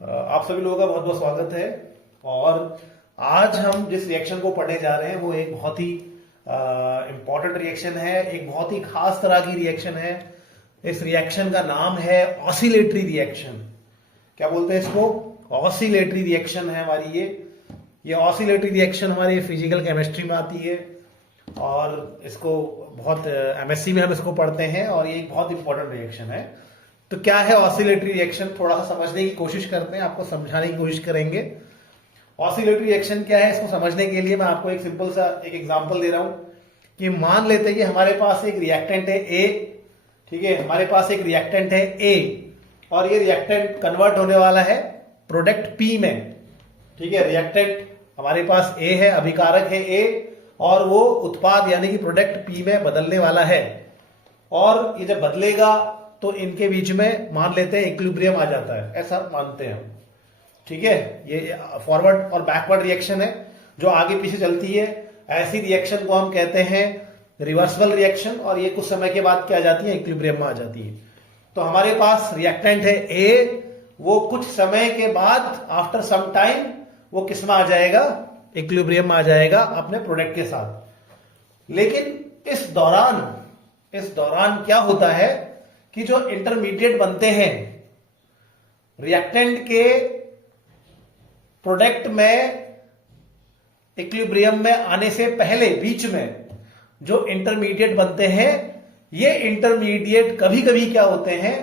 आप सभी लोगों का बहुत बहुत स्वागत है। और आज हम जिस रिएक्शन को पढ़ने जा रहे हैं वो एक बहुत ही इंपॉर्टेंट रिएक्शन है, एक बहुत ही खास तरह की रिएक्शन है। इस रिएक्शन का नाम है ऑसिलेटरी रिएक्शन। क्या बोलते हैं इसको? ऑसिलेटरी रिएक्शन है हमारी ये ऑसिलेटरी रिएक्शन हमारी फिजिकल केमिस्ट्री में आती है और इसको बहुत एमएससी में हम इसको पढ़ते हैं और ये एक बहुत इंपॉर्टेंट रिएक्शन है। तो क्या है ऑसिलेटरी रिएक्शन, थोड़ा सा समझने की कोशिश करते हैं, आपको समझाने की कोशिश करेंगे। ऑसिलेटरी रिएक्शन क्या है, इसको समझने के लिए मैं आपको एक सिंपल सा एक एग्जांपल दे रहा हूं कि मान लेते हैं कि हमारे पास एक रिएक्टेंट है ए। ठीक है, हमारे पास एक रिएक्टेंट है ए और ये रिएक्टेंट कन्वर्ट होने वाला है प्रोडक्ट पी में। ठीक है, रिएक्टेंट हमारे पास ए है, अभिकारक है ए और वो उत्पाद यानी कि प्रोडक्ट पी में बदलने वाला है। और ये जब बदलेगा तो इनके बीच में मान लेते हैं इक्विलिब्रियम आ जाता है, ऐसा मानते हैं हम। ठीक है, ये फॉरवर्ड और बैकवर्ड रिएक्शन है जो आगे पीछे चलती है। ऐसी रिएक्शन को हम कहते हैं रिवर्सिबल रिएक्शन और ये कुछ समय के बाद क्या आ जाती है, इक्विलिब्रियम में आ जाती है। तो हमारे पास रिएक्टेंट है ए, वो कुछ समय के बाद आफ्टर सम टाइम वो किस में आ जाएगा, इक्विलिब्रियम में आ जाएगा अपने प्रोडक्ट के साथ। लेकिन इस दौरान क्या होता है कि जो इंटरमीडिएट बनते हैं रिएक्टेंट के प्रोडक्ट में इक्विलिब्रियम में आने से पहले बीच में जो इंटरमीडिएट बनते हैं, ये इंटरमीडिएट कभी कभी क्या होते हैं,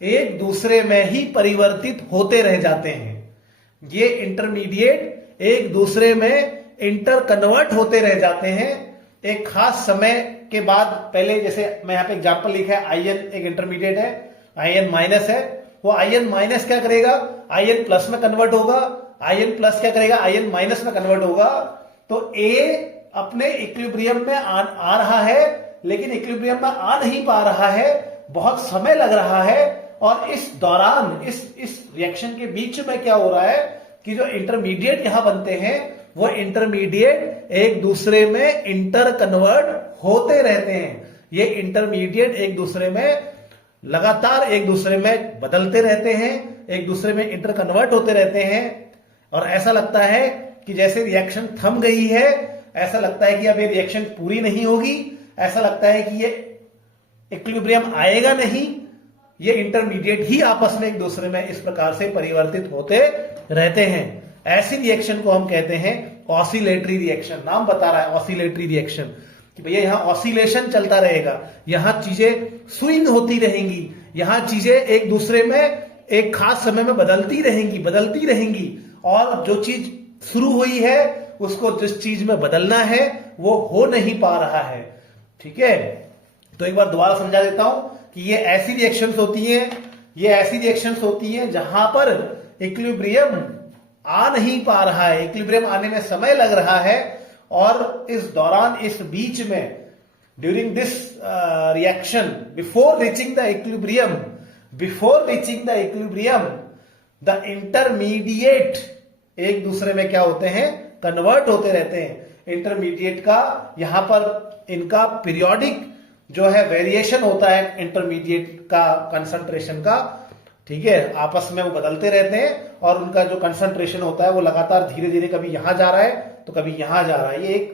एक दूसरे में ही परिवर्तित होते रह जाते हैं। ये इंटरमीडिएट एक दूसरे में इंटर कन्वर्ट होते रह जाते हैं एक खास समय के बाद। पहले जैसे मैं यहां पे एग्जांपल लिखा है, आईएन एक इंटरमीडिएट है, आईएन माइनस है, वो आईएन माइनस क्या करेगा, आईएन प्लस में कन्वर्ट होगा, आईएन प्लस क्या करेगा, आईएन माइनस में कन्वर्ट होगा। तो ए अपने इक्विलिब्रियम में आ रहा है लेकिन इक्विलिब्रियम में आ नहीं पा रहा है, बहुत समय लग रहा है। और इस दौरान इस रिएक्शन के बीच में क्या हो रहा है कि जो इंटरमीडिएट यहां बनते हैं वो इंटरमीडिएट एक दूसरे में इंटर कन्वर्ट होते रहते हैं। ये इंटरमीडिएट एक दूसरे में लगातार एक दूसरे में बदलते रहते हैं, एक दूसरे में इंटर कन्वर्ट होते रहते हैं। और ऐसा लगता है कि जैसे रिएक्शन थम गई है, ऐसा लगता है कि अब ये रिएक्शन पूरी नहीं होगी, ऐसा लगता है कि ये इक्विलिब्रियम आएगा नहीं। ये इंटरमीडिएट ही आपस में एक दूसरे में इस प्रकार से परिवर्तित होते रहते हैं। ऐसी रिएक्शन को हम कहते हैं ऑसिलेटरी रिएक्शन। नाम बता रहा है ऑसिलेटरी रिएक्शन कि भैया यहां ऑसिलेशन चलता रहेगा, यहां चीजें स्विंग होती रहेंगी, यहां चीजें एक दूसरे में एक खास समय में बदलती रहेंगी और जो चीज शुरू हुई है उसको जिस चीज में बदलना है वो हो नहीं पा रहा है। ठीक है, तो एक बार दोबारा समझा देता हूं कि ये ऐसी रिएक्शंस होती हैं जहां पर इक्विलिब्रियम आ नहीं पा रहा है, इक्विलिब्रियम आने में समय लग रहा है। और इस दौरान इस बीच में during this reaction before reaching the equilibrium the intermediate एक दूसरे में क्या होते हैं, कन्वर्ट होते रहते हैं। इंटरमीडिएट का यहां पर इनका पीरियोडिक जो है वेरिएशन होता है इंटरमीडिएट का कंसंट्रेशन का। ठीक है, आपस में वो बदलते रहते हैं और उनका जो कंसंट्रेशन होता है वो लगातार धीरे धीरे कभी यहां जा रहा है तो कभी यहां जा रहा है। ये एक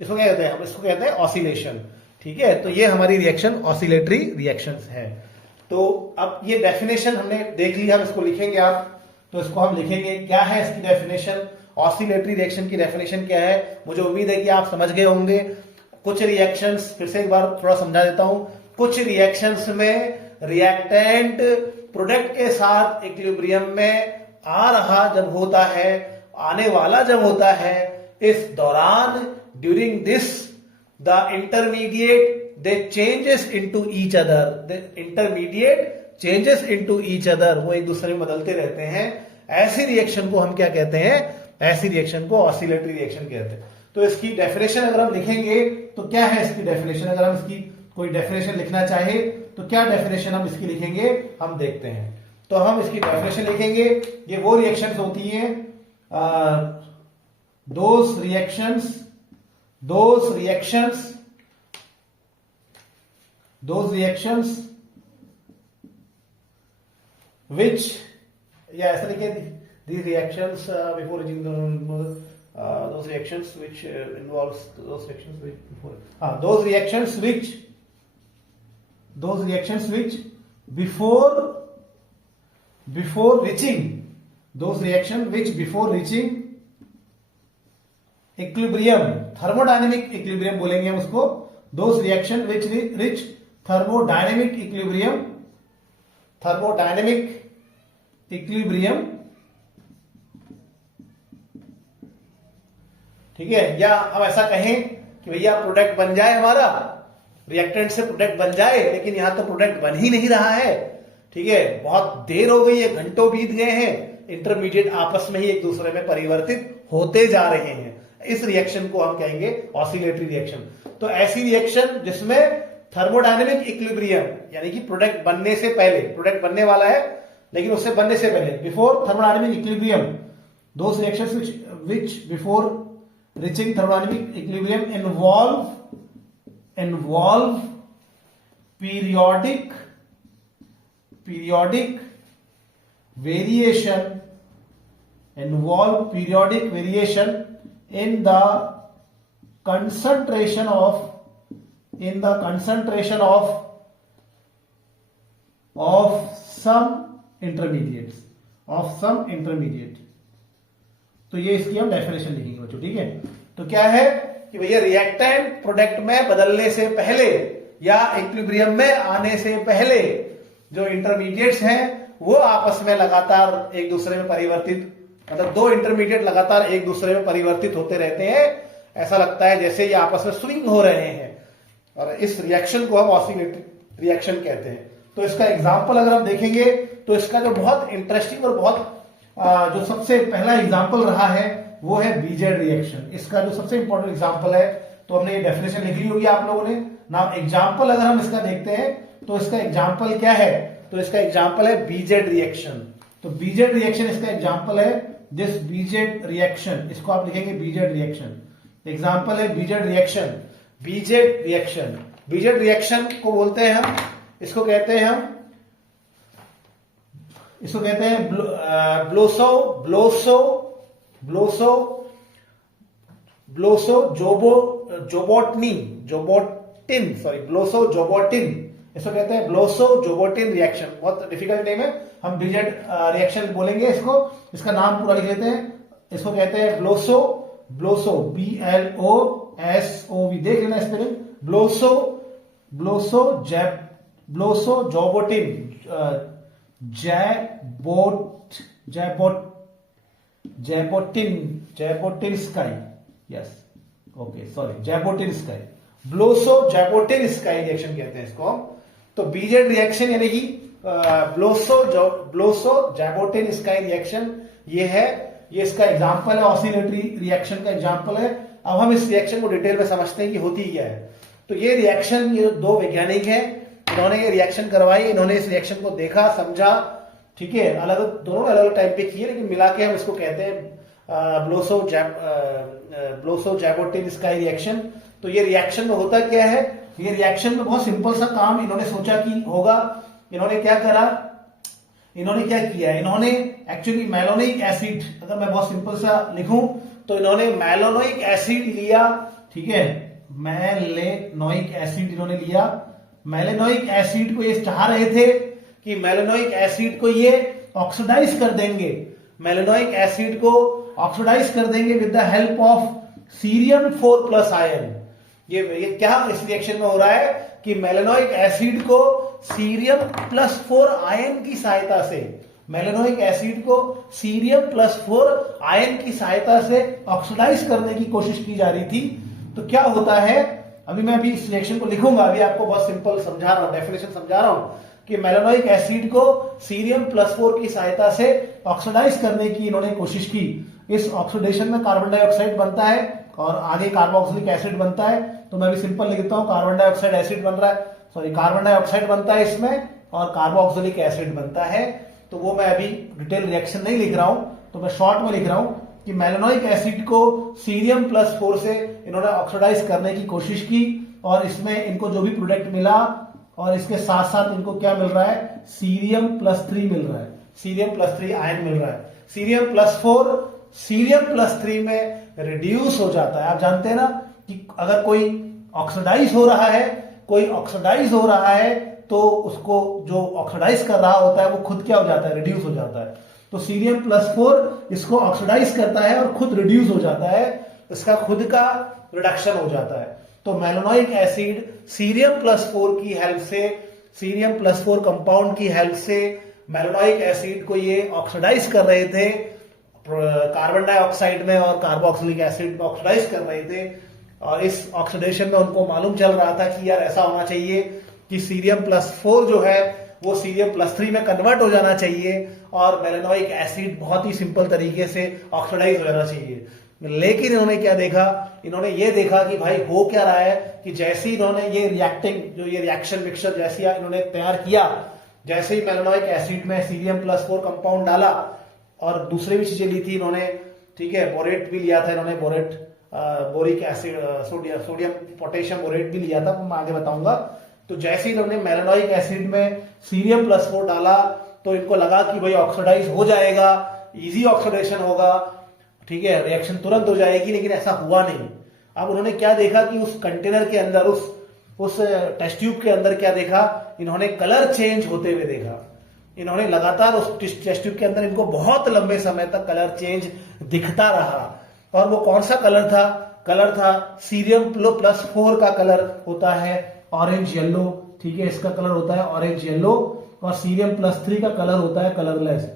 इसको क्या कहते हैं, हम इसको कहते हैं ऑसिलेशन। ठीक है, तो ये हमारी रिएक्शन ऑसिलेटरी रिएक्शंस है। तो अब ये डेफिनेशन हमने देख लिया, हम इसको लिखेंगे आप, तो इसको हम लिखेंगे क्या है इसकी डेफिनेशन, ऑसिलेटरी रिएक्शन की डेफिनेशन क्या है। मुझे उम्मीद है कि आप समझ गए होंगे। कुछ रिएक्शंस फिर से एक बार थोड़ा समझा देता हूं। कुछ रिएक्शंस में रिएक्टेंट प्रोडक्ट के साथ इक्विलिब्रियम में आ रहा जब होता है, आने वाला जब होता है, इस दौरान during this the intermediate they changes into each other, the intermediate changes into each other, वो एक दूसरे में बदलते रहते हैं। ऐसी रिएक्शन को हम क्या कहते हैं, ऐसी रिएक्शन को ऑसिलेटरी रिएक्शन कहते हैं। तो इसकी डेफिनेशन अगर हम लिखेंगे तो क्या है इसकी डेफिनेशन, अगर हम इसकी कोई डेफिनेशन लिखना चाहे तो क्या डेफिनेशन हम इसकी लिखेंगे, हम देखते हैं। तो हम इसकी डेफिनेशन लिखेंगे, ये वो रिएक्शंस होती हैं, दोज रिएक्शंस which या ऐसा लिखे these reactions before reaching those reactions which involves those reactions which before those reactions which before reaching those reaction which before reaching equilibrium, thermodynamic equilibrium बोलेंगे हम उसको, those reaction which reach thermodynamic equilibrium, ठीक है। या हम ऐसा कहें कि भैया प्रोडक्ट बन जाए हमारा, रिएक्टेंट से प्रोडक्ट बन जाए, लेकिन यहां तो प्रोडक्ट बन ही नहीं रहा है, ठीक है, बहुत देर हो गई है, घंटों बीत गए हैं, इंटरमीडिएट आपस में ही एक दूसरे में परिवर्तित होते जा रहे हैं। इस रिएक्शन को हम कहेंगे ऑसिलेटरी रिएक्शन। तो ऐसी रिएक्शन जिसमें थर्मोडायनेमिक इक्विलिब्रियम, यानी कि प्रोडक्ट बनने से पहले, प्रोडक्ट बनने वाला है लेकिन उससे बनने से पहले, before thermodynamic equilibrium, those reactions which before reaching thermodynamic equilibrium involve periodic variation in the concentration of some intermediate। तो ये इसकी हम डेफिनेशन लिखेंगे बच्चों, ठीक है। तो क्या है कि भैया रिएक्टेंट प्रोडक्ट में बदलने से पहले या इक्विलिब्रियम में आने से पहले जो इंटरमीडिएट्स हैं वो आपस में लगातार एक दूसरे में परिवर्तित, मतलब दो इंटरमीडिएट लगातार एक दूसरे में परिवर्तित होते रहते हैं। ऐसा लगता है जैसे ये आपस में स्विंग हो रहे हैं, और इस रिएक्शन को हम ऑसिलेटरी रिएक्शन कहते हैं। तो इसका एग्जाम्पल अगर हम देखेंगे तो इसका जो बहुत इंटरेस्टिंग और बहुत जो सबसे पहला एग्जाम्पल रहा है वो है बीजेड रिएक्शन। इसका जो सबसे इंपॉर्टेंट एग्जाम्पल है, तो हमने ये डेफिनेशन लिख ली होगी आप लोगों ने ना। एग्जाम्पल अगर हम इसका देखते हैं तो इसका एग्जाम्पल क्या है, तो इसका एग्जाम्पल है बीजेड रिएक्शन। तो बीजेड रिएक्शन इसका एग्जाम्पल है, दिस बीजेड रिएक्शन, इसको आप लिखेंगे बीजेड रिएक्शन। एग्जाम्पल है बीजेड रिएक्शन। बीजेड रिएक्शन को बोलते हैं हम, इसको कहते हैं इसको कहते हैं ब्लोसो-जोबोटिन रिएक्शन। बहुत डिफिकल्ट नेम है, हम बीजेड रिएक्शन बोलेंगे इसको, इसका नाम पूरा लिख लेते हैं। इसको कहते हैं ब्लोसो BLOSOV, देख लेना spelling, Zhabotinsky, yes, okay, sorry, Zhabotinsky, Belousov Zhabotinsky reaction कहते हैं इसको। तो बीजेड रिएक्शन यानी कि ब्लोसो-जैबोटिनस्काई रिएक्शन ये है, ये इसका एग्जाम्पल है, ऑसिलेटरी रिएक्शन का एग्जाम्पल है। अब हम इस रिएक्शन को डिटेल में समझते हैं कि होती क्या है। तो ये रिएक्शन, ये दो वैज्ञानिक हैं, इन्होंने ये रिएक्शन करवाई, इन्होंने इस रिएक्शन को देखा, समझा, ठीक है, दोनों अलग टाइम पे किए, लेकिन मिला के हम इसको कहते हैं ब्लोसो-जैबोटिनस्काई रिएक्शन। तो ये रिएक्शन में होता क्या है, ये रिएक्शन में बहुत सिंपल सा काम इन्होंने सोचा कि होगा। इन्होंने क्या किया, इन्होंने एक्चुअली मैलोनिक एसिड, अगर मैं बहुत सिंपल सा लिखूं तो इन्होंने मैलोनिक एसिड लिया, ठीक है, मैलेनोइक एसिड इन्होंने लिया। मैलेनोइक एसिड को ये चाह रहे थे कि मैलेनोइक एसिड को ये ऑक्सीडाइज कर देंगे, मैलेनोइक एसिड को ऑक्सीडाइज कर देंगे with the help of cerium 4+ ion. ये क्या इस रिएक्शन में हो रहा है कि मैलेनोइक एसिड को सीरियम +4 आयन की सहायता से, मैलेनोइक एसिड को सीरियम +4 आयन की सहायता से ऑक्सीडाइज करने की कोशिश की जा रही थी। तो क्या होता है, अभी मैं इस रिएक्शन को लिखूंगा, अभी आपको बहुत सिंपल समझा रहा हूं, डेफिनेशन समझा रहा हूं कि मैलेनोइक एसिड को सीरियम +4 की सहायता से ऑक्सीडाइज करने की इन्होंने कोशिश की। इस ऑक्सीडेशन में कार्बन डाइऑक्साइड बनता है और आगे कार्बोक्सिलिक एसिड बनता है। तो मैं भी सिंपल लिखता हूं, कार्बन डाइऑक्साइड एसिड बन रहा है, सॉरी, कार्बन डाइऑक्साइड बनता है इसमें और कार्बोक्सिलिक एसिड बनता है। तो वो मैं अभी डिटेल रिएक्शन नहीं लिख रहा हूं, तो मैं शॉर्ट में लिख रहा हूं कि मैलेनोइक एसिड को सीरियम +4 से इन्होंने ऑक्सीडाइज करने की कोशिश की, और इसमें इनको जो भी प्रोडक्ट मिला, और इसके साथ साथ इनको क्या मिल रहा है, सीरियम +3 मिल रहा है। सीरियम प्लस 3 आयन मिल रहा है। सीरियम प्लस 4 सीरियम प्लस 3 में रिड्यूस हो जाता है। आप जानते हैं ना कि अगर कोई ऑक्सीडाइज हो रहा है, तो उसको जो ऑक्सीडाइज कर रहा होता है वो खुद क्या हो जाता है, रिड्यूस हो जाता है। तो सीरियम प्लस 4 इसको ऑक्सीडाइज करता है और खुद रिड्यूस हो जाता है, इसका खुद का रिडक्शन हो जाता है। तो मेलानोइक एसिड सीरियम प्लस 4 की हेल्प से, सीरियम प्लस 4 कंपाउंड की हेल्प से मेलानोइक एसिड को ये ऑक्सीडाइज कर रहे थे कार्बन डाइऑक्साइड में और कार्बोक्सिलिक एसिड में ऑक्सीडाइज कर रहे थे। और इस ऑक्सीडेशन में उनको मालूम चल रहा था कि यार ऐसा होना चाहिए कि सीरियम प्लस 4 जो है वो सीरियम प्लस 3 में कन्वर्ट हो जाना चाहिए और मेलानोइक एसिड बहुत ही सिंपल तरीके से ऑक्सीडाइज हो जाना चाहिए। लेकिन इन्होंने क्या देखा, इन्होंने ये देखा कि भाई हो क्या रहा है कि जैसे ही इन्होंने ये रिएक्शन मिक्सचर जैसे इन्होंने तैयार किया, जैसे ही मेलानोइक एसिड में सीरियम प्लस 4 कंपाउंड डाला और दूसरे भी चीजें ली थी इन्होंने, ठीक है, बोरेट भी लिया था इन्होंने, boric acid, sodium potassium borate भी लिया था, मैं आगे बताऊंगा। तो जैसे ही इन्होंने मेलानोइक एसिड में सीरियम प्लस 4 डाला तो इनको लगा कि भाई ऑक्सीडाइज हो जाएगा, इजी ऑक्सीडेशन होगा, ठीक है, रिएक्शन तुरंत हो जाएगी। लेकिन ऐसा हुआ नहीं। अब उन्होंने क्या देखा कि उस कंटेनर के अंदर, उस टेस्ट ट्यूब के अंदर क्या देखा, इन्होंने कलर चेंज होते हुए देखा। इन्होंने लगातार उस टेस्ट ट्यूब के अंदर इनको बहुत लंबे समय तक कलर चेंज दिखता रहा। और वो कौन सा कलर था? कलर था सीरियम प्लस 4 का कलर होता है ऑरेंज येलो, ठीक है, इसका कलर होता है ऑरेंज येलो, और सीरियम प्लस 3 का कलर होता है कलरलेस।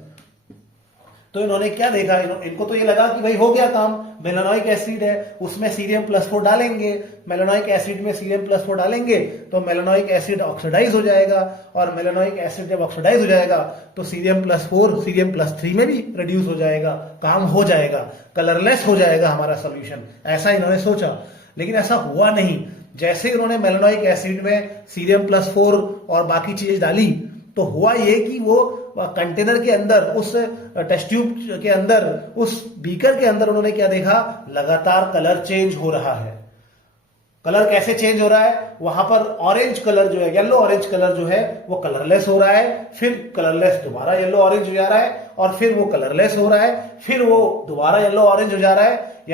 तो इन्होंने क्या देखा, इनको तो ये लगा कि भाई हो गया काम, मेलानोइक एसिड है उसमें सीरियम प्लस 4 डालेंगे, मेलानोइक एसिड में सीरियम प्लस 4 डालेंगे तो मेलानोइक एसिड ऑक्सीडाइज हो जाएगा, और मेलानोइक एसिड जब ऑक्सीडाइज हो जाएगा तो सीरियम प्लस 4 सीरियम प्लस 3 में भी रिड्यूस हो जाएगा, काम हो जाएगा, कलरलेस हो जाएगा हमारा सोल्यूशन। ऐसा इन्होंने सोचा, लेकिन ऐसा हुआ नहीं। जैसे इन्होंने मेलानोइक एसिड में सीरियम प्लस 4 और बाकी चीजें डाली तो हुआ ये कि वो कंटेनर के अंदर, उस टेस्ट ट्यूब के अंदर, उस बीकर के अंदर उन्होंने क्या देखा, लगातार कलर चेंज हो रहा है। कलर कैसे चेंज हो रहा है? वहां पर ऑरेंज कलर जो है, येलो ऑरेंज कलर जो है वो कलरलेस हो रहा है, फिर कलरलेस दोबारा येलो ऑरेंज हो जा रहा है, और फिर वो कलरलेस हो रहा है, फिर वो दोबारा येलो ऑरेंज हो जा रहा है।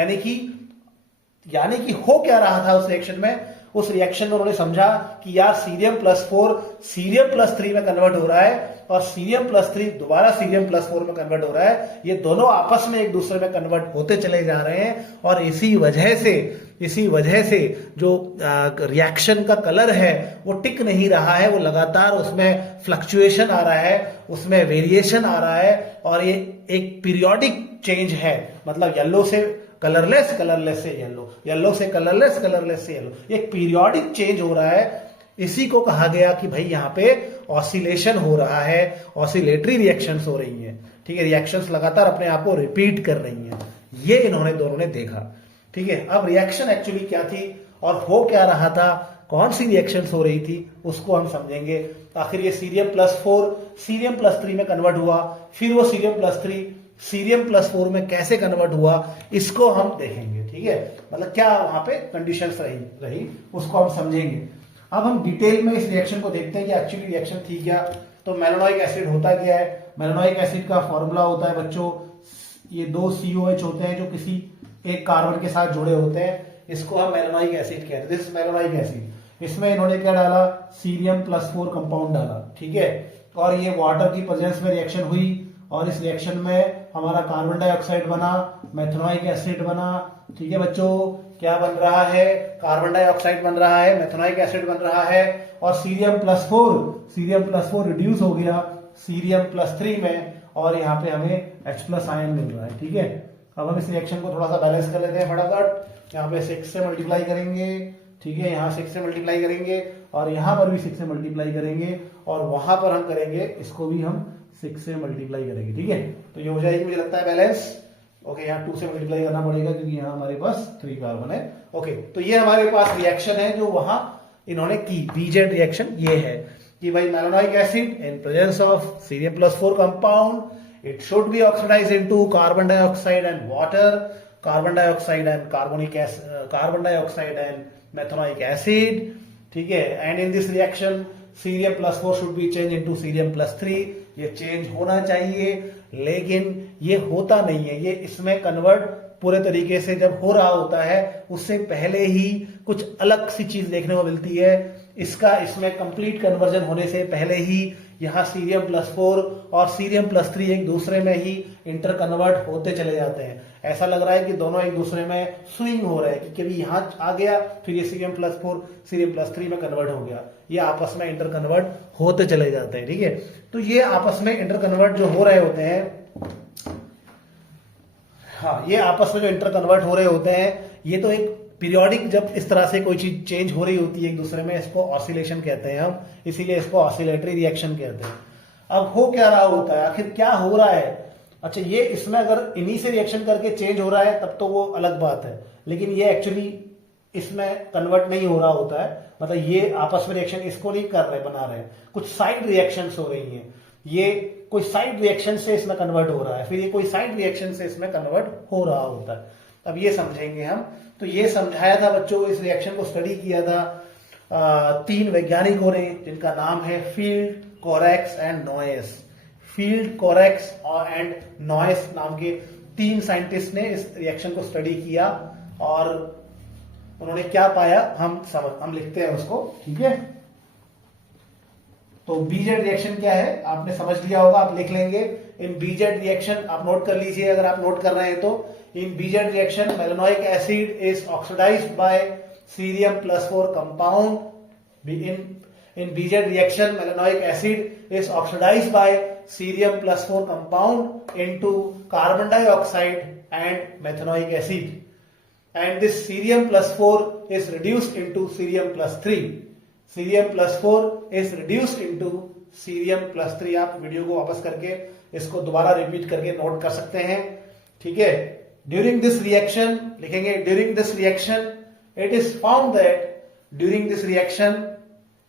यानी कि हो क्या रहा था उस रिएक्शन में? उस रिएक्शन में उन्होंने समझा कि यार सीरियम प्लस 4 सीरियम प्लस 3 में कन्वर्ट हो रहा है, और सीरियम प्लस 3 दोबारा सीरियम प्लस 4 में कन्वर्ट हो रहा है। ये दोनों आपस में एक दूसरे में कन्वर्ट होते चले जा रहे हैं, और इसी वजह से जो रिएक्शन का कलर है वो टिक नहीं रहा है, वो लगातार उसमें फ्लक्चुएशन आ रहा है, उसमें वेरिएशन आ रहा है, और ये एक पीरियोडिक चेंज है। मतलब येलो से कलरलेस, कलरलेस से येलो, येलो से कलरलेस, कलरलेस से येलो, एक पीरियोडिक चेंज हो रहा है। इसी को कहा गया कि भाई यहाँ पे ऑसिलेशन हो रहा है, ऑसिलेटरी रिएक्शंस हो रही हैं, ठीक है, रिएक्शंस लगातार अपने आप को रिपीट कर रही हैं। ये इन्होंने दोनों ने देखा, ठीक है। अब रिएक्शन एक्चुअली क्या थी और हो क्या रहा था, कौन सी रिएक्शंस हो रही थी, उसको हम समझेंगे। आखिर ये सीरियम प्लस 4 सीरियम प्लस 3 में कन्वर्ट हुआ, फिर वो सीरियम प्लस 3 सीरियम प्लस 4 में कैसे कन्वर्ट हुआ, इसको हम देखेंगे, ठीक है। मतलब क्या वहां पे कंडीशंस रही उसको हम समझेंगे। अब हम डिटेल में इस रिएक्शन को देखते हैं कि एक्चुअली रिएक्शन थी क्या। तो मेलानोइक एसिड होता क्या है? मेलानोइक एसिड का फॉर्मूला होता है बच्चों, ये 2 COH होते हैं जो किसी एक कार्बन के साथ जुड़े होते हैं, इसको हम मेलानोइक एसिड कहते हैं। दिस मेलानोइक एसिड, इसमें इन्होंने क्या डाला, सीरियम प्लस 4 कंपाउंड डाला, ठीक है, और ये वाटर की प्रेजेंस में रिएक्शन हुई, और इस रिएक्शन में हमारा कार्बन डाइऑक्साइड बना, मेथनोइक एसिड बना, ठीक है बच्चों। क्या बन रहा है? कार्बन डाइऑक्साइड बन रहा है, मेथनोइक एसिड बन रहा है, और सीरियम प्लस 4 रिड्यूस हो गया सीरियम प्लस 3 में, और यहाँ पे हमें H+ आयन मिल रहा है, ठीक है। अब हम इस रिएक्शन को थोड़ा सा बैलेंस कर लेते हैं फटाफट। यहाँ पे 6 से मल्टीप्लाई करेंगे, ठीक है, यहाँ 6 से मल्टीप्लाई करेंगे, और यहाँ पर भी 6 से मल्टीप्लाई करेंगे, और वहां पर हम करेंगे, इसको भी हम 6 से मल्टीप्लाई करेंगे, ठीक है। तो ये हो जाएगी मुझे लगता है बैलेंस। ओके, यहाँ 2 से मल्टीप्लाई करना पड़ेगा क्योंकि यहाँ हमारे पास 3 कार्बन है। ओके, तो ये हमारे पास रिएक्शन है जो वहां इन्होंने की, बीजेड रिएक्शन ये है कि भाई malonic acid in presence of cerium plus 4 compound, it should be oxidize into carbon dioxide and water, carbon dioxide and methanoic acid, ठीक है। And in this reaction cerium plus 4 should be change into cerium plus 3, ये change होना चाहिए, लेकिन ये होता नहीं है। ये इसमें कन्वर्ट पूरे तरीके से जब हो रहा होता है उससे पहले ही कुछ अलग सी चीज देखने को मिलती है। इसका इसमें कंप्लीट कन्वर्जन होने से पहले ही यहाँ Cm+4 और Cm+3 एक दूसरे में ही इंटर कन्वर्ट होते चले जाते हैं। ऐसा लग रहा है कि दोनों एक दूसरे में स्विंग हो रहे हैं कि कभी यहाँ आ गया फिर ये Cm+4 Cm+3 में कन्वर्ट हो गया, ये आपस में इंटर कन्वर्ट होते चले जाते हैं। ठीक है, तो ये आपस में इंटर कन्वर्ट जो हो रहे होते हैं, हाँ, ये आपस में जो इंटर कन्वर्ट हो रहे होते हैं, ये तो एक पीरियोडिक जब इस तरह से कोई चीज चेंज हो रही होती है एक दूसरे में, इसको ऑसिलेशन कहते हैं हम, इसीलिए इसको ऑसिलेटरी रिएक्शन कहते हैं। अब हो क्या रहा होता है, आखिर क्या हो रहा है? अच्छा, ये इसमें अगर इन्हीं से रिएक्शन करके चेंज हो रहा है तब तो वो अलग बात है, लेकिन ये एक्चुअली इसमें कन्वर्ट नहीं हो रहा होता है। मतलब ये आपस में रिएक्शन इसको नहीं कर रहे, बना रहे, कुछ साइड रिएक्शंस हो रही हैं। ये कोई साइड रिएक्शन से इसमें कन्वर्ट हो रहा है, फिर ये कोई साइड रिएक्शन से इसमें कन्वर्ट हो रहा होता है। अब ये समझेंगे हम। तो ये समझाया था बच्चों, इस रिएक्शन को स्टडी किया था 3 वैज्ञानिकों ने, जिनका नाम है field, Corex and noise. Field, Corex और एंड नॉयस नाम के 3 साइंटिस्ट ने इस रिएक्शन को स्टडी किया और उन्होंने क्या पाया हम लिखते हैं उसको। ठीक है, तो बीजेड रिएक्शन क्या है आपने समझ लिया होगा, आप लिख लेंगे। इन बीजेड रिएक्शन आप नोट कर लीजिए अगर आप नोट कर रहे हैं तो। In BZ reaction malonic acid is oxidized by Cm+4 compound. In BZ reaction, malanoic acid is oxidized by Cm+4 compound into carbon dioxide and methanoic acid, and this Cm+4 is reduced into Cm+3. Cm+4 is reduced into Cm+3. आप video को वापस करके इसको दोबारा repeat करके note कर सकते हैं। ठीक है, ड्यूरिंग दिस रिएक्शन लिखेंगे, during this reaction it is found that during this reaction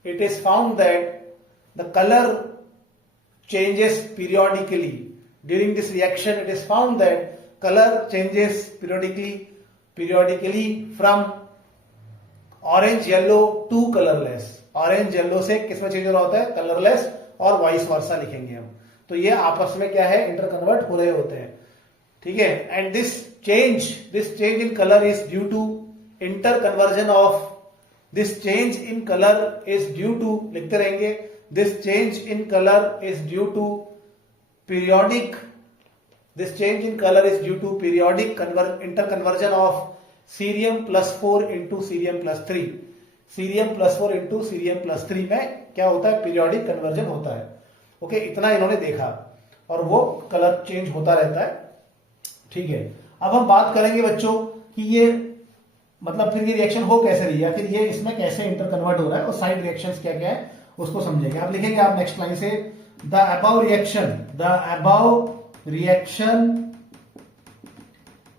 it is found that the color changes periodically. During this reaction it is found that color changes periodically from orange yellow to colorless. Orange yellow से किस में change हो रहा होता है? Colourless, और vice versa लिखेंगे हम। तो ये आपस में क्या है? इंटर कन्वर्ट हो रहे होते हैं। ठीक है, and this change in colour is due to interconversion of, this change in color is due to, लिखते रहेंगे, this change in color is due to periodic, this change in color is due to periodic interconversion of Cm+4 into Cm+3. Cm+4 into Cm+3 में क्या होता है? Periodic conversion होता है। Okay, इतना इन्होंने देखा और वो कलर चेंज होता रहता है। ठीक है, अब हम बात करेंगे बच्चों कि ये मतलब फिर ये रिएक्शन हो कैसे रही है, फिर ये इसमें कैसे इंटर कन्वर्ट हो रहा है और साइड रिएक्शंस क्या क्या है उसको समझेंगे। आप लिखेंगे, आप नेक्स्ट लाइन से, the above reaction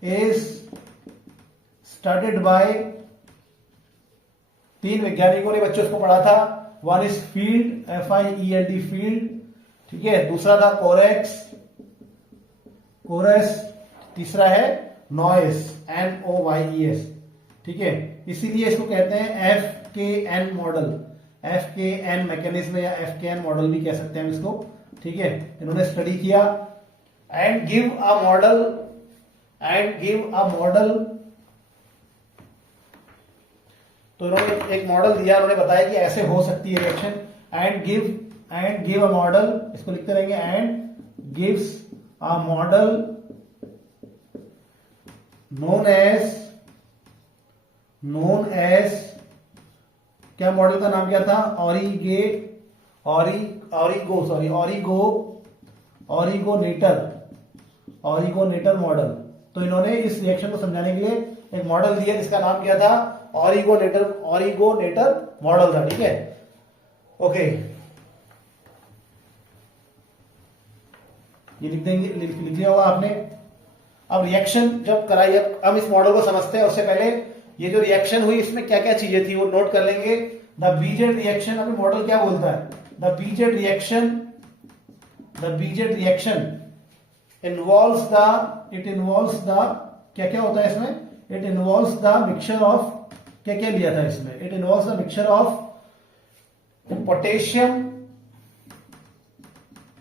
is started by, 3 वैज्ञानिकों ने बच्चों इसको पढ़ा था। One is field, FIELD field, ठीक है, दूसरा था कोरेस, तीसरा है नॉइस, NOYES। ठीक है, इसीलिए इसको कहते हैं FKN मॉडल, FKN मैकेनिज्म या FKN मॉडल भी कह सकते हैं इसको। ठीक है, इन्होंने स्टडी किया एंड गिव अ मॉडल, तो इन्होंने एक मॉडल दिया, उन्होंने बताया कि ऐसे हो सकती है reaction, and give a model, इसको लिखते रहेंगे, and gives a model known as क्या मॉडल का नाम क्या था? ऑरिगोनेटर मॉडल। तो इन्होंने इस रिएक्शन को समझाने के लिए एक मॉडल दिया जिसका नाम क्या था? ऑरिगोनेटर मॉडल था। ठीक है, ओके, ये लिख लिया होगा आपने। अब रिएक्शन जब कराई, अब इस मॉडल को समझते हैं। उससे पहले ये जो रिएक्शन हुई इसमें क्या क्या चीजें थी वो नोट कर लेंगे। द बीजेड रिएक्शन, अभी मॉडल क्या बोलता है? The BZ reaction involves the क्या क्या होता है इसमें? It involves the mixture of, क्या क्या लिया था इसमें? It involves the mixture of potassium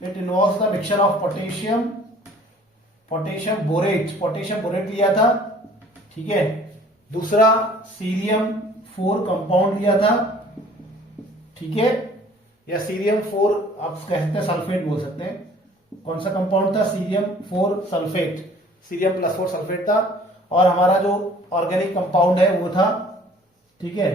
it involves the mixture of potassium borate लिया था, ठीक है। दूसरा सीरियम 4 कंपाउंड लिया था, ठीक है, या सीरियम 4 आप कह सकते हैं, सल्फेट बोल सकते हैं। कौन सा कंपाउंड था? सीरियम 4 सल्फेट, सीरियम +4 सल्फेट था। और हमारा जो ऑर्गेनिक कंपाउंड है वो था, ठीक है,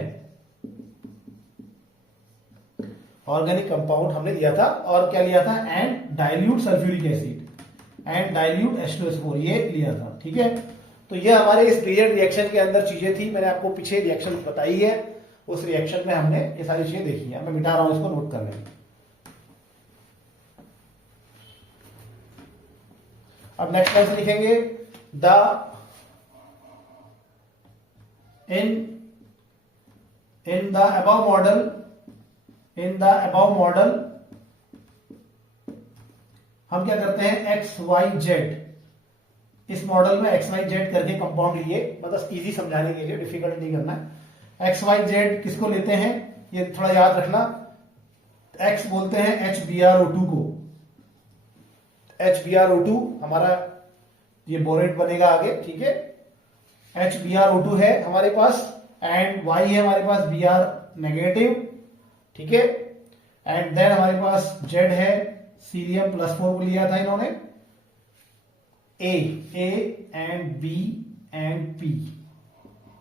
ऑर्गेनिक कंपाउंड हमने लिया था। और क्या लिया था? And dilute sulphuric acid and dilute H2SO4 ये लिया था, ठीक है। तो ये हमारे इस पीरियड रिएक्शन के अंदर चीजें थी, मैंने आपको पीछे रिएक्शन बताई है, उस रिएक्शन में हमने ये सारी चीजें देखी है। मैं मिटा रहा हूं इसको, नोट कर लें। अब नेक्स्ट लाइन से लिखेंगे in the above model हम क्या करते हैं? XYZ, इस मॉडल में XYZ करके कंपाउंड लिए, मतलब इजी समझाने के लिए, डिफिकल्ट नहीं करना है। XYZ किसको लेते हैं ये थोड़ा याद रखना। X बोलते हैं HbRO2 को, HbRO2 हमारा ये बोरेट बनेगा आगे, ठीक है। HbRO2 है हमारे पास, एंड Y है हमारे पास Br-, ठीक है। एंड देन हमारे पास Z है, सीरियम +4 को लिया था इन्होंने, A and B and P,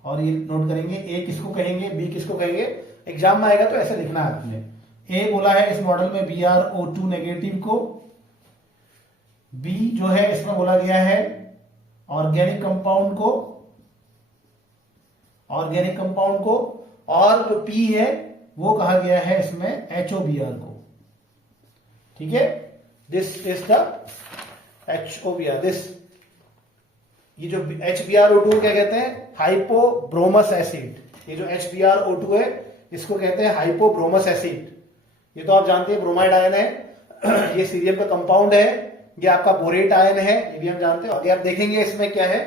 और ये नोट करेंगे A किसको कहेंगे, B किसको कहेंगे, एग्जाम में आएगा तो ऐसे लिखना है आपने। A बोला है इस मॉडल में BrO2- को, B जो है इसमें बोला गया है ऑर्गेनिक कंपाउंड को, और जो P है वो कहा गया है इसमें HOBr को, ठीक है। दिस इज द HOBr, ये जो HbRO2 क्या कहते हैं? हाइपोब्रोमस एसिड। ये जो HbRO2 है इसको कहते हैं हाइपोब्रोमस एसिड। ये तो आप जानते हैं ब्रोमाइड आयन है, ये सीरियम का कंपाउंड है, ये आपका बोरेट आयन है, ये भी हम जानते हैं। आगे आप देखेंगे इसमें क्या है,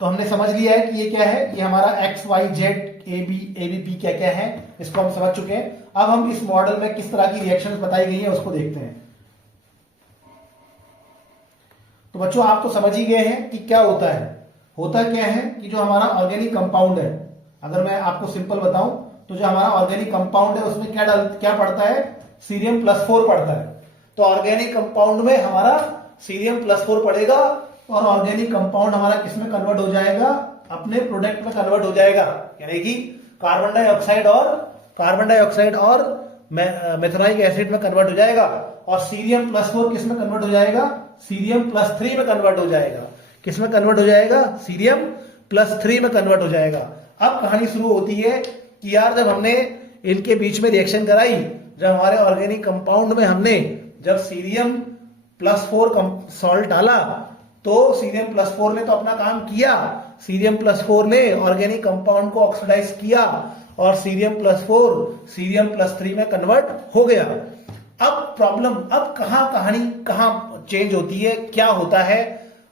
तो हमने समझ लिया है कि ये क्या है, ये हमारा XYZ ABP क्या क्या है, इसको हम समझ चुके हैं। अब हम इस मॉडल में किस तरह की रिएक्शंस बताई गई है उसको देखते हैं। तो बच्चों आप तो समझ ही गए हैं कि क्या होता है। होता क्या है कि जो हमारा ऑर्गेनिक कंपाउंड है, अगर मैं आपको सिंपल बताऊं तो जो हमारा ऑर्गेनिक कंपाउंड है उसमें क्या पड़ता है? सीरियम +4 पड़ता है। तो ऑर्गेनिक कंपाउंड में हमारा सीरियम +4 पड़ेगा, और ऑर्गेनिक कंपाउंड हमारा किसमें कन्वर्ट हो जाएगा? अपने प्रोडक्ट में कन्वर्ट हो जाएगा, यानी कि कार्बन डाइऑक्साइड और मेथनोइक एसिड में कन्वर्ट हो जाएगा। और सीरियम +4 किस में कन्वर्ट हो जाएगा? सीरियम +3 में कन्वर्ट हो जाएगा। किस में कन्वर्ट हो जाएगा? सीरियम +3 में कन्वर्ट हो जाएगा। अब कहानी शुरू होती है कि यार जब हमने इनके बीच में रिएक्शन कराई, जब हमारे ऑर्गेनिक कंपाउंड में हमने जब सीरियम +4 सॉल्ट डाला, तो सीरियम +4 ने तो अपना काम किया, सीरियम +4 ने ऑर्गेनिक कंपाउंड को ऑक्सीडाइज किया, और सीरियम +4 सीरियम +3 में कन्वर्ट हो गया। अब कहानी कहां चेंज होती है, क्या होता है?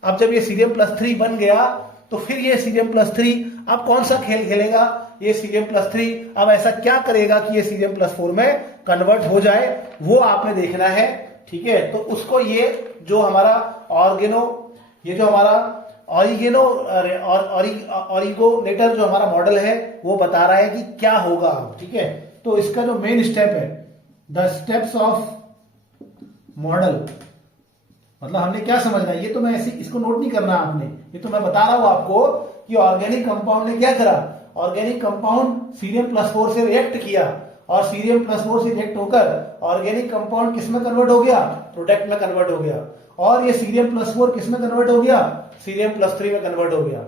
अब जब ये सीरियम +3 बन गया, तो फिर ये सीरियम +3 अब कौन सा खेल खेलेगा? ये सीरियम +3 अब ऐसा क्या करेगा कि ये सीरियम +4 में कन्वर्ट हो जाए, वो आपने देखना है, ठीक है। तो उसको ये जो हमारा ऑरिगोनेटर जो हमारा मॉडल है वो बता रहा है कि क्या होगा, ठीक है। तो इसका जो मेन स्टेप है, द स्टेप्स ऑफ मॉडल, मतलब हमने क्या समझना है, ये तो मैं ऐसे इसको नोट नहीं करना आपने, ये तो मैं बता रहा हूं आपको कि ऑर्गेनिक कंपाउंड ने क्या करा। ऑर्गेनिक कंपाउंड सीरियम +4 से रिएक्ट किया, और सीरियम +4 से रिएक्ट होकर ऑर्गेनिक कंपाउंड किस में कन्वर्ट हो गया? प्रोडक्ट में कन्वर्ट हो गया। और ये सीरियम +4 किस में कन्वर्ट हो गया? सीरियम +3 में कन्वर्ट हो गया।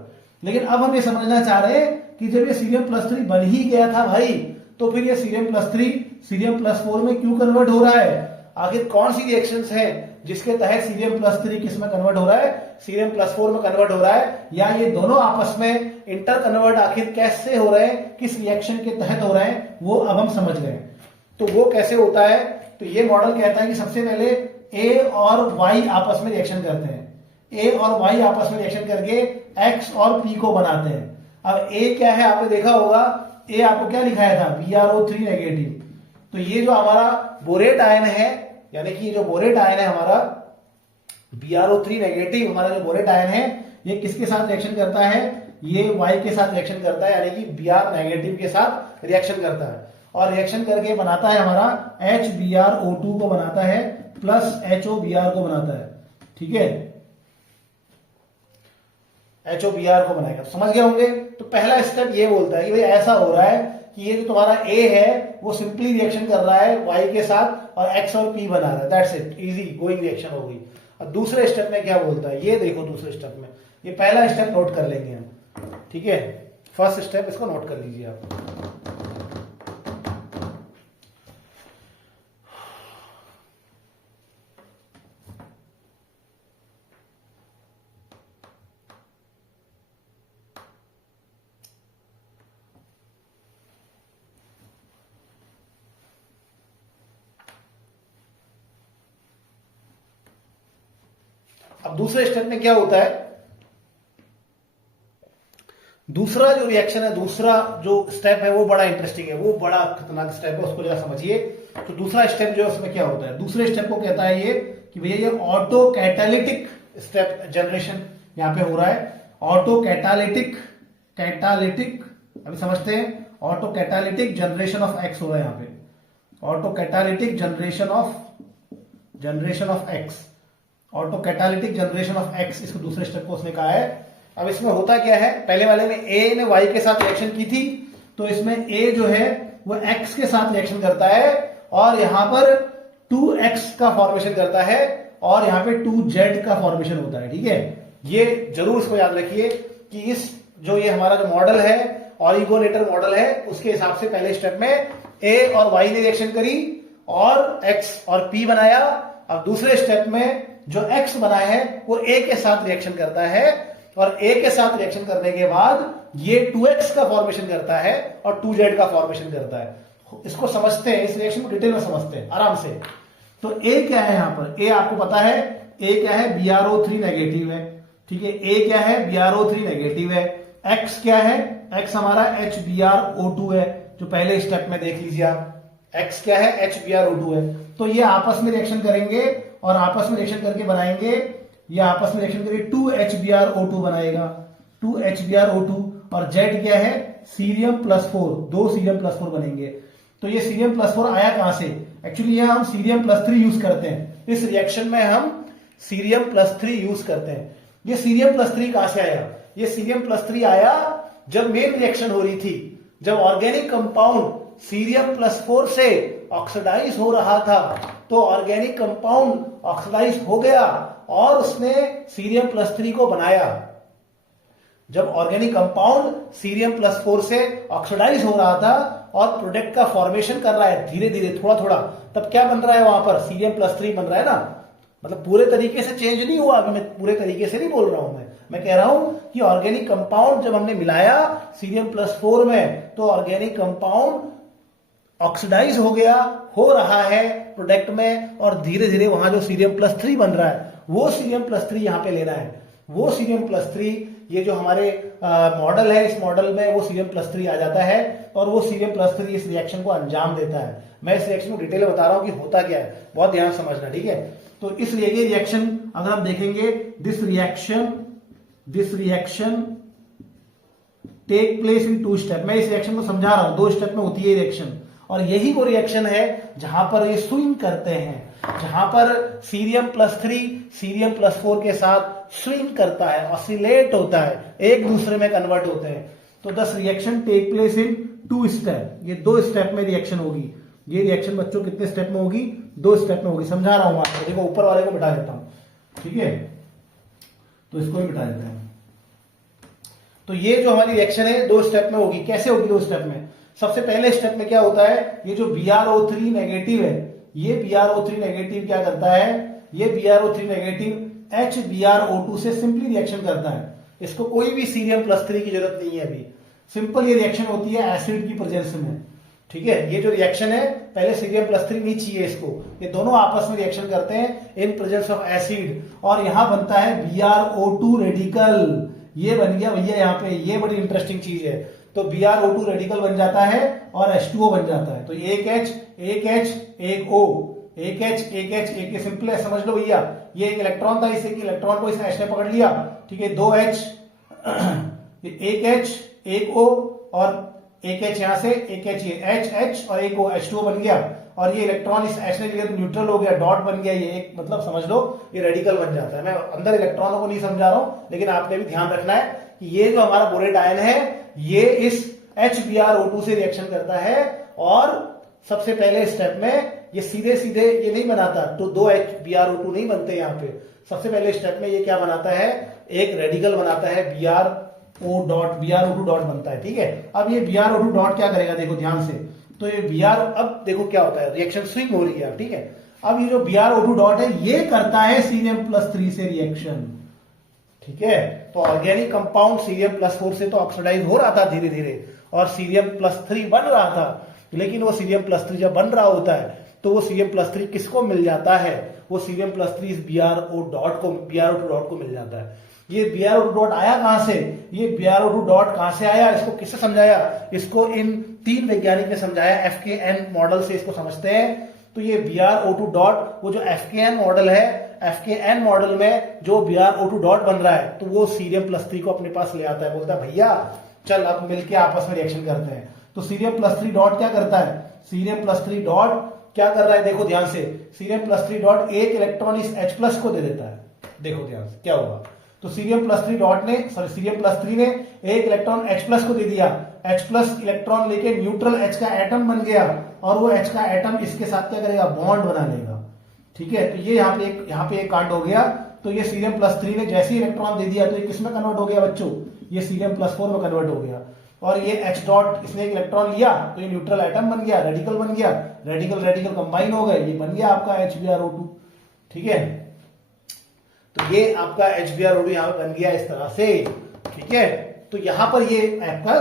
लेकिन अब हम ये समझना चाह रहे हैं कि जब ये सीरियम +3 बन ही गया था भाई, तो फिर ये सीरियम +3 सीरियम +4 में क्यों कन्वर्ट हो रहा है? आखिर कौन सी रिएक्शंस हैं जिसके तहत सीरियम +3 किस में कन्वर्ट हो रहा है? सीरियम +4 में कन्वर्ट हो रहा है, या ये दोनों आपस में इंटर कन्वर्ट आखिर कैसे हो रहे हैं, किस रिएक्शन के तहत हो रहे हैं, वो अब हम समझ गए। तो वो कैसे होता है? तो ये मॉडल कहता है कि सबसे पहले A और Y आपस में रिएक्शन करते हैं, A और Y आपस में रिएक्शन करके X और P को बनाते हैं। अब A क्या है आपने देखा होगा, A आपको क्या लिखाया था? BrO3-। तो ये जो हमारा बोरेट आयन है यानी कि जो बोरेट आयन है हमारा BrO3 नेगेटिव, हमारा जो बोरेट आयन है ये किसके साथ रिएक्शन करता है, ये Y के साथ रिएक्शन करता है, यानी कि Br नेगेटिव के साथ रिएक्शन करता है और रिएक्शन करके बनाता है हमारा HBrO2 को बनाता है प्लस HOBr को बनाता है। ठीक है, HOBr को बनाएगा। समझ गए होंगे। तो पहला स्टेप ये बोलता है कि भाई ऐसा हो रहा है कि ये जो तुम्हारा A है वो सिंपली रिएक्शन कर रहा है Y के साथ और X और P बना रहा है, that's it, easy going reaction हो गई। और दूसरे स्टेप में क्या बोलता है ये देखो, दूसरे स्टेप में ये पहला स्टेप नोट कर लेंगे हम। ठीक है, फर्स्ट स्टेप इसको नोट कर लीजिए आप। अब दूसरे स्टेप में क्या होता है, दूसरा जो रिएक्शन है, दूसरा जो स्टेप है वो बड़ा इंटरेस्टिंग है, वो बड़ा खतरनाक स्टेप है, उसको जरा समझिए। तो दूसरा स्टेप जो है उसमें क्या होता है, दूसरे स्टेप को कहता है ये कि भैया ये ऑटो कैटालिटिक स्टेप जनरेशन यहां पे हो रहा है। ऑटो कैटालिटिक, कैटालिटिक अभी समझते हैं, auto catalytic generation of x हो रहा है यहां पे, auto catalytic generation of x, auto catalytic generation of x, इसको दूसरे स्टेप को उसने कहा है। अब इसमें होता क्या है, पहले वाले में A ने Y के साथ रिएक्शन की थी, तो इसमें A जो है वो X के साथ रिएक्शन करता है और यहां पर 2X का फॉर्मेशन करता है और यहां पे 2Z का फॉर्मेशन होता है। ठीक है, ये जरूर इसको याद रखिए कि इस जो ये हमारा जो मॉडल है, ऑलिगोलेटर मॉडल है, उसके हिसाब से पहले स्टेप में A और Y ने रिएक्शन करी और X और P बनाया। अब दूसरे स्टेप में जो X बना है वो A के साथ रिएक्शन करता है और A के साथ रिएक्शन करने के बाद ये 2X का फॉर्मेशन करता है और 2Z का फॉर्मेशन करता है। इसको समझते हैं, इस रिएक्शन को डिटेल में समझते हैं आराम से। तो A क्या है यहां पर, A आपको पता है A क्या है, BrO3 नेगेटिव है। ठीक है, A क्या है, BrO3 नेगेटिव है। X क्या है, X हमारा HBrO2 है, जो पहले स्टेप में देख लीजिए आप, X क्या है, HBrO2 है। तो ये आपस में रिएक्शन करेंगे और आपस में रिएक्शन करके बनाएंगे, ये आपस में रिएक्शन करके 2HBrO2 बनाएगा, 2HBrO2। और Z क्या है, Cerium+4, 2 Cerium+4 बनेंगे। तो ये Cerium+4 आया कहां से, एक्चुअली यहां हम Cerium+3 यूज करते हैं, इस रिएक्शन में हम Cerium+3 यूज करते हैं। ये Cerium+3 कहां से आया, ये Cerium+3 आया जब मेन रिएक्शन हो रही थी, जब ऑर्गेनिक कंपाउंड Cerium+4 से ऑक्सीडाइज हो रहा था, तो ऑर्गेनिक कंपाउंड ऑक्सीडाइज हो गया और उसने Cerium+3 को बनाया। जब ऑर्गेनिक कंपाउंड Cerium+4 से ऑक्सीडाइज हो रहा था और प्रोडक्ट का फॉर्मेशन कर रहा है धीरे धीरे थोड़ा थोड़ा, तब क्या बन रहा है वहां पर, Cerium+3 बन रहा है ना। मतलब पूरे तरीके से चेंज नहीं हुआ, अभी मैं पूरे तरीके से नहीं बोल रहा हूं, मैं कह रहा हूं कि ऑर्गेनिक कंपाउंड जब हमने मिलाया Cerium+4 में, तो ऑर्गेनिक कंपाउंड ऑक्सीडाइज हो गया, हो रहा है प्रोडक्ट में, और धीरे धीरे वहां जो Cerium+3 बन रहा है वो Cerium+3 यहां पे लेना है। वो Cerium+3, ये जो हमारे मॉडल है, इस मॉडल में वो Cerium+3 आ जाता है और वो Cerium+3 इस रिएक्शन को अंजाम देता है। मैं इस रिएक्शन को डिटेल में बता रहा हूं कि होता क्या है, बहुत ध्यान समझना। ठीक है, तो इसलिए ये रिएक्शन अगर हम देखेंगे, this reaction take place in 2 step. मैं इस रिएक्शन को समझा रहा हूं, 2 स्टेप में होती है रिएक्शन, और यही वो रिएक्शन है जहां पर ये स्विंग करते हैं, जहां पर Cerium+3 Cerium+4 के साथ स्विंग करता है, ऑसिलेट होता है, एक दूसरे में कन्वर्ट होते हैं। तो this reaction take place in 2 step, ये 2 स्टेप में रिएक्शन होगी। ये रिएक्शन बच्चों कितने स्टेप में होगी, 2 स्टेप में होगी। समझा रहा हूं आपको, देखो ऊपर वाले को मिटा देता हूं। ठीक है, तो इसको भी मिटा देते हैं। तो ये जो हमारी रिएक्शन है 2 स्टेप में होगी। कैसे होगी 2 स्टेप में, सबसे पहले स्टेप में क्या होता है, ये जो BrO3 नेगेटिव है, ये BrO3 नेगेटिव क्या करता है, ये BrO3 नेगेटिव HBrO2 से सिंपली रिएक्शन करता है। इसको कोई भी Cerium+3 की जरूरत नहीं है अभी, सिंपल ये रिएक्शन होती है एसिड की प्रेजेंस में। ठीक है, ये जो रिएक्शन है, पहले Cerium+3 नहीं चाहिए इसको, ये दोनों आपस में रिएक्शन करते हैं इन प्रेजेंस ऑफ एसिड, और यहां बनता है BrO2 रेडिकल। ये बन गया भैया यहाँ पे, ये बड़ी इंटरेस्टिंग चीज है। तो BrO2 रेडिकल बन जाता है और H2O बन जाता है। तो एक H, एक H, एक O, एक H सिंपल है, समझ लो भैया। ये एक इलेक्ट्रॉन था, इसे इलेक्ट्रॉन को इसने H ने पकड़ लिया, ठीक है, 2H, एक H, एक O और एक H यहां से, एक H ये H और एक O, H2O बन गया। और ये इलेक्ट्रॉन इस H ने लिया तो न्यूट्रल हो गया, डॉट बन गया, ये एक मतलब समझ लो ये रेडिकल बन जाता है। मैं अंदर इलेक्ट्रॉनों को नहीं समझा रहा हूं, लेकिन आपने भी ध्यान रखना है कि ये जो हमारा बोरेट आयन है ये इस HBrO2 से रिएक्शन करता है और सबसे पहले स्टेप में ये सीधे सीधे ये नहीं बनाता, तो 2 HBrO2 नहीं बनते यहाँ पे। सबसे पहले स्टेप में ये क्या बनाता है, एक रेडिकल बनाता है, BrO2 डॉट बनता है, ठीक है। अब ये BrO2 डॉट क्या करेगा, देखो ध्यान से, तो ये Br, अब देखो क्या होता है, रिएक्शन स्विंग हो रही है, ठीक है। अब ये जो BrO2 डॉट है ये करता है Cerium+3 से रिएक्शन, ठीक है। तो ऑर्गेनिक कंपाउंड Cerium+4 से तो ऑक्सीडाइज हो रहा था धीरे धीरे और Cerium+3 बन रहा था, लेकिन वो Cerium+3 जब बन रहा होता है तो वो Cerium+3 किसको मिल जाता है, वो Cerium+3 इस BrO2 डॉट को मिल जाता है। ये BrO2 डॉट आया कहां से, ये BrO2 डॉट कहां से आया, इसको किससे समझाया, इसको इन 3 वैज्ञानिक ने समझाया, FKN मॉडल से इसको समझते हैं। तो ये BrO2 डॉट, वो जो FKN मॉडल है, FKN मॉडल में जो BrO2 डॉट बन रहा है तो वो Cerium+3 को अपने पास ले आता है, बोलता है भैया चल अब मिलके आपस में रिएक्शन करते हैं। तो Cerium+3 डॉट क्या करता है, Cerium+3 डॉट क्या कर रहा है, देखो ध्यान से, Cerium+3 डॉट एक इलेक्ट्रॉन इस H+ को दे देता है, देखो ध्यान से क्या हुआ। तो Cerium+3 डॉट ने, सॉरी Cerium+3 ने एक इलेक्ट्रॉन H+ को दे दिया, H+ इलेक्ट्रॉन लेके न्यूट्रल H का एटम बन गया और वो H का एटम इसके साथ क्या करेगा, बॉन्ड बना लेगा, ठीक है। तो ये यहाँ पे एक कांड हो गया। तो ये Cerium+3 ने जैसे ही इलेक्ट्रॉन दे दिया तो ये किसमें कन्वर्ट हो गया बच्चों, ये Cerium+4 में कन्वर्ट हो गया। और ये H डॉट, इसने एक इलेक्ट्रॉन लिया तो ये न्यूट्रल एटम बन गया, रेडिकल बन गया, रेडिकल कंबाइन हो गए, ये बन गया आपका HBrO2, ठीक है। तो ये आपका HBrO2 यहां पर बन गया इस तरह से, ठीक है। तो यहां पर ये आपका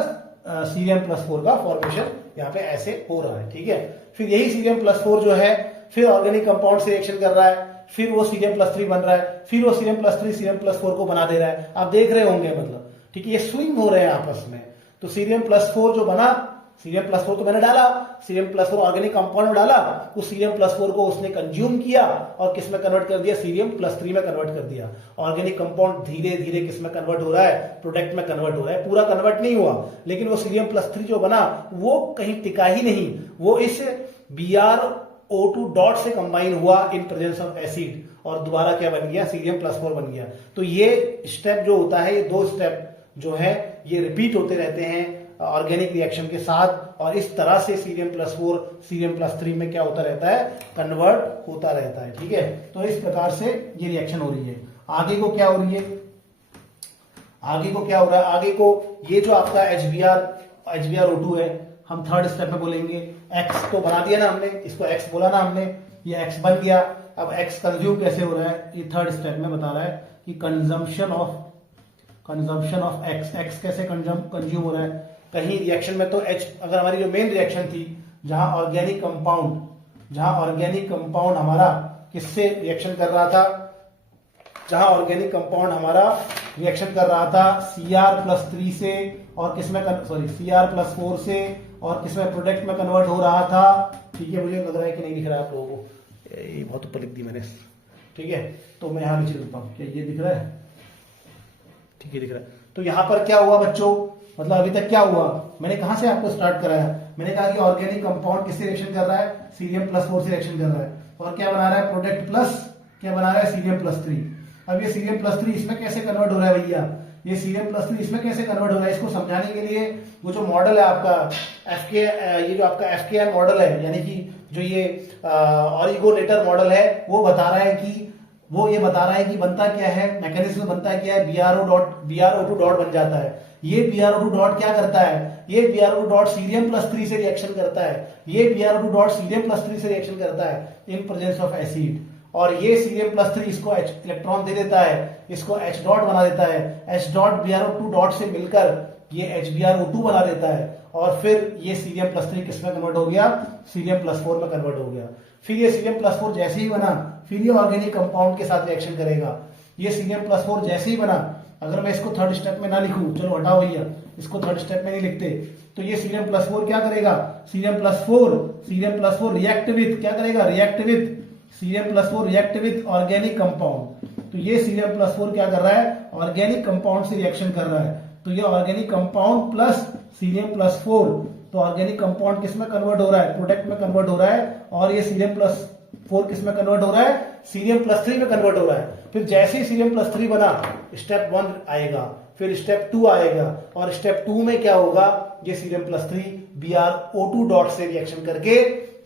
Cerium+4 का फॉर्मेशन यहाँ पे ऐसे हो रहा है, ठीक है। फिर यही Cerium+4 जो है फिर ऑर्गेनिक कंपाउंड से रिएक्शन कर रहा है, फिर वो Cerium+3 बन रहा है, फिर वो Cerium+3 को बना दे रहा है, आप देख रहे होंगे मतलब, ठीक है, ये स्विंग हो रहे हैं आपस में। तो Cerium+4 जो बना, Cerium+4 तो मैंने डाला, Cerium+4 ऑर्गेनिक कंपाउंड में डाला, उस Cerium+4 को उसने कंज्यूम किया और किस में कन्वर्ट कर दिया, Cerium+3 में कन्वर्ट कर दिया। ऑर्गेनिक कंपाउंड धीरे धीरे किस में कन्वर्ट हो रहा है, प्रोडक्ट में कन्वर्ट हो रहा है, पूरा कन्वर्ट नहीं हुआ, लेकिन वो Cerium+3 जो बना वो कहीं टिका ही नहीं, वो इस BrO2 डॉट से कंबाइन हुआ इन प्रेजेंस ऑफ एसिड और दोबारा क्या बन गया, Cerium+4 बन गया। तो ये स्टेप जो होता है, ये 2 स्टेप जो है ये रिपीट होते रहते हैं ऑर्गेनिक रिएक्शन के साथ, और इस तरह से Cerium+4 Cerium+3 में क्या होता रहता है, कन्वर्ट होता रहता है, ठीक है। तो इस प्रकार से ये रिएक्शन हो रही है। आगे को क्या हो रही है, आगे को क्या हो रहा है, आगे को ये जो आपका HBrO2 है, हम थर्ड स्टेप में बोलेंगे X तो बना दिया ना हमने, इसको X बोला ना हमने, ये X बन गया। अब X कंज्यूम कैसे हो रहा है, ये थर्ड स्टेप में बता रहा है कि कंजम्पशन ऑफ X कैसे कंज्यूम हो रहा है। कहीं रिएक्शन में तो H, अगर हमारी जो मेन रिएक्शन थी जहां ऑर्गेनिक कंपाउंड हमारा किससे रिएक्शन कर रहा था, जहां ऑर्गेनिक कंपाउंड हमारा रिएक्शन कर रहा था Cr+3 से और किसमें, सॉरी Cr+4 से और किसमें, प्रोडक्ट में कन्वर्ट हो रहा था, ठीक है। मुझे लग रहा है कि नहीं दिख रहा है आप लोगों को, ये बहुत ऊपर लिख दी मैंने, ठीक है। तो मैं यहां नीचे लिखता हूं, क्या ये दिख रहा है, ठीक है दिख रहा है। तो यहां पर क्या हुआ बच्चों, मतलब अभी तक क्या हुआ, मैंने कहां से आपको स्टार्ट कराया, मैंने कहा कि ऑर्गेनिक कंपाउंड किससे रिएक्शन कर रहा है, Cerium+4 से रिएक्शन कर रहा है, और क्या बना रहा है, प्रोडक्ट प्लस क्या बना रहा है, Cerium+3। अब ये Cerium+3 इसमें कैसे कन्वर्ट हो रहा है भैया, ये Cerium+3 इसमें कैसे कन्वर्ट हो रहा है, इसको समझाने के लिए वो जो मॉडल है आपका ये जो आपका FKN मॉडल है, यानी कि जो ये ऑरिगोलेटर मॉडल है, वो बता रहा है कि बनता क्या है, मैकेनिज्म बनता क्या है, BrO2 डॉट बन जाता है। ये BrO2 डॉट क्या करता है, ये BrO2 डॉट Cerium+3 से रिएक्शन करता है, ये BrO2 डॉट Cerium+3 से रिएक्शन करता है इन प्रेजेंस ऑफ एसिड, और ये Cerium+3 इसको H इलेक्ट्रॉन दे देता है, इसको H डॉट बना देता है, H डॉट BrO2 डॉट से मिलकर ये HBrO2 बना देता है, और फिर ये Cerium+3 किसमें कन्वर्ट हो गया, Cerium+4 में कन्वर्ट हो गया। फिर ये Cerium+4 जैसे ही बना, फिर ये ऑर्गेनिक कंपाउंड के साथ रिएक्शन करेगा। ये Cerium+4 जैसे ही बना, अगर मैं इसको थर्ड स्टेप में ना लिखूं, चलो हटाओ भैया, इसको थर्ड स्टेप में नहीं लिखते, तो ये Cerium+4 क्या करेगा, Cerium+4 रिएक्ट विथ क्या करेगा, react with Cm+4 react with organic compound, तो ये Cm+4 क्या कर रहा है, ऑर्गेनिक कंपाउंड से रिएक्शन कर रहा है, तो ये ऑर्गेनिक कंपाउंड प्लस Cm+4, तो ऑर्गेनिक कंपाउंड किस में कन्वर्ट हो रहा है, प्रोडक्ट में कन्वर्ट हो रहा है, और ये Cm+4 किस में कन्वर्ट हो रहा है, Cm+3 में कन्वर्ट हो रहा है। फिर जैसे ही Cm+3 बना, स्टेप 1 आएगा, फिर स्टेप 2 आएगा, और स्टेप 2 में क्या होगा, ये Cm+3 BrO2 डॉट से रिएक्शन करके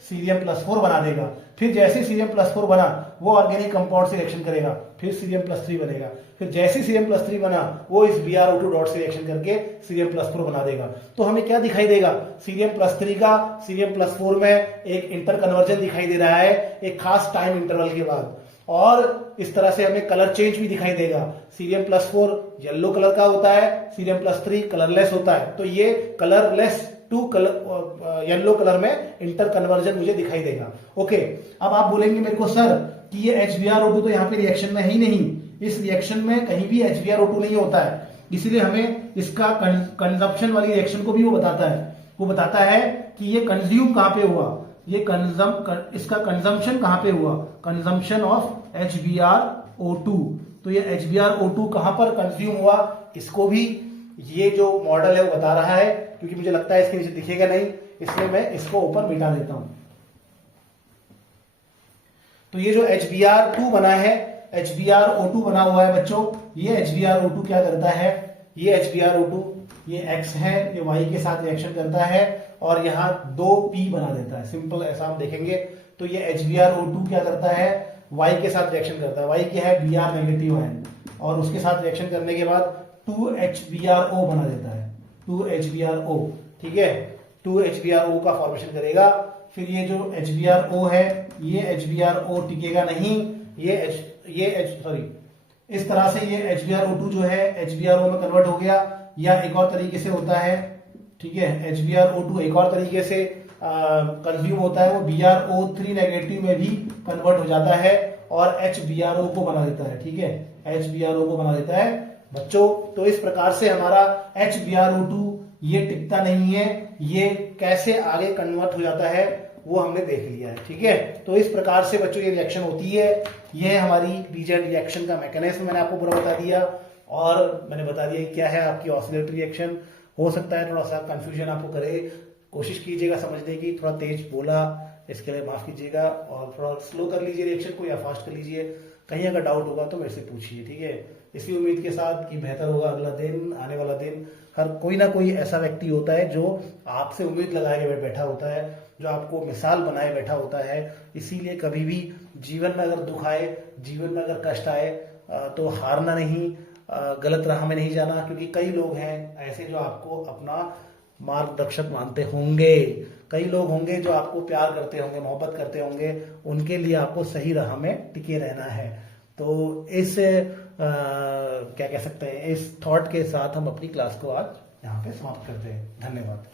Cm+4 बना देगा। फिर जैसे Cm+4 बना, वो ऑर्गेनिक कंपाउंड से रिएक्शन करेगा, फिर Cm+3 बनेगा। फिर जैसे Cm+3 बना, वो इस BrO2 डॉट से रिएक्शन करके Cm+4 बना देगा। तो हमें क्या दिखाई देगा, Cm+3 का Cm+4 में एक इंटर कन्वर्जन दिखाई दे रहा है एक खास टाइम इंटरवल के बाद, और इस तरह से हमें कलर चेंज भी दिखाई देगा। Cm+4 येलो कलर का होता है, Cm+3 कलरलेस होता है, तो ये colourless to colour yellow colour में इंटर कन्वर्जन मुझे दिखाई देगा। ओके, अब आप बोलेंगे मेरे को सर कि ये HBrO2 तो यहाँ पे रिएक्शन में है ही नहीं, इस रिएक्शन में कहीं भी HBrO2 नहीं होता है, इसलिए हमें इसका कंजम्पशन वाली रिएक्शन को भी वो बताता है कि ये कंज्यूम कहां पे हुआ, ये इसका कंजम्पशन कहां पे हुआ, कंजम्पशन ऑफ HBrO2, तो ये HBrO2 कहां पर कंज्यूम हुआ, इसको भी ये जो मॉडल है वो बता रहा है। क्योंकि मुझे लगता है इसके नीचे दिखेगा नहीं, इसलिए मैं इसको ऊपर मिटा देता हूं। तो ये जो HBr2 बना है, HBrO2 बना हुआ है बच्चों, ये HBrO2 क्या करता है, ये HBrO2 ये X है, ये Y के साथ रिएक्शन करता है, और यहां 2P बना देता है। सिंपल ऐसा हम देखेंगे तो ये HBrO2 क्या करता है, Y के साथ रिएक्शन करता है, Y क्या है, Br नेगेटिव आयन, और उसके साथ रिएक्शन करने के बाद 2HBrO बना देता है, 2HBrO, ठीक है, 2HBrO का फॉर्मेशन करेगा। फिर ये जो HBrO है, ये HBrO टिकेगा नहीं, इस तरह से ये HBrO2 जो है HBrO में कन्वर्ट हो गया, या एक और तरीके से होता है, ठीक है, HBrO2 एक और तरीके से कंज्यूम होता है, वो BrO3 नेगेटिव में भी कन्वर्ट हो जाता है और HBrO को बना देता है, ठीक है, HBrO को बना देता है बच्चों। तो इस प्रकार से हमारा HBrO2 ये टिकता नहीं है, ये कैसे आगे कन्वर्ट हो जाता है वो हमने देख लिया है, ठीक है। तो इस प्रकार से बच्चों ये रिएक्शन होती है, ये हमारी रीजन रिएक्शन का मैकेनिज्म मैंने आपको पूरा बता दिया, और मैंने बता दिया कि क्या है आपकी ऑसिलेटरी रिएक्शन। हो सकता है थोड़ा सा कंफ्यूजन आपको करे, कोशिश कीजिएगा समझने की, थोड़ा तेज बोला इसके लिए माफ कीजिएगा, और थोड़ा स्लो कर लीजिए रिएक्शन को या फास्ट कर लीजिए। कहीं अगर डाउट होगा तो मेरे से पूछिए, ठीक है। इसी उम्मीद के साथ कि बेहतर होगा अगला दिन, आने वाला दिन। हर कोई ना कोई ऐसा व्यक्ति होता है जो आपसे उम्मीद लगाए हुए बैठा होता है, जो आपको मिसाल बनाए बैठा होता है। इसीलिए कभी भी जीवन में अगर दुख आए, जीवन में अगर कष्ट आए, तो हारना नहीं, गलत राह में नहीं जाना, क्योंकि कई लोग हैं ऐसे जो आपको अपना मार्गदर्शक मानते होंगे, कई लोग होंगे जो आपको प्यार करते होंगे, मोहब्बत करते होंगे, उनके लिए आपको सही राह में टिके रहना है। तो इस क्या कह सकते हैं, इस थॉट के साथ हम अपनी क्लास को आज यहाँ पे समाप्त करते हैं। धन्यवाद।